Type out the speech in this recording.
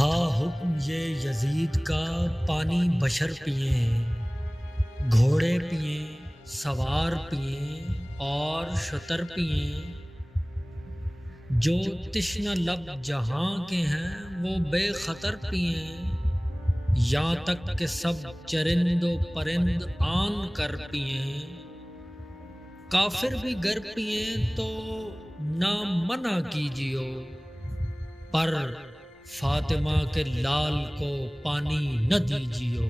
था हुक्म ये यजीद का पानी बशर पिए, घोड़े पिए, सवार पिए और शतर पिए। जो तिश्न लब जहां के हैं वो बेखतर पिए, यहाँ तक कि सब चरिंदो परिंद आन कर पिए। काफिर भी गर पिए तो ना मना कीजियो, पर फातिमा के लाल को पानी न दीजियो।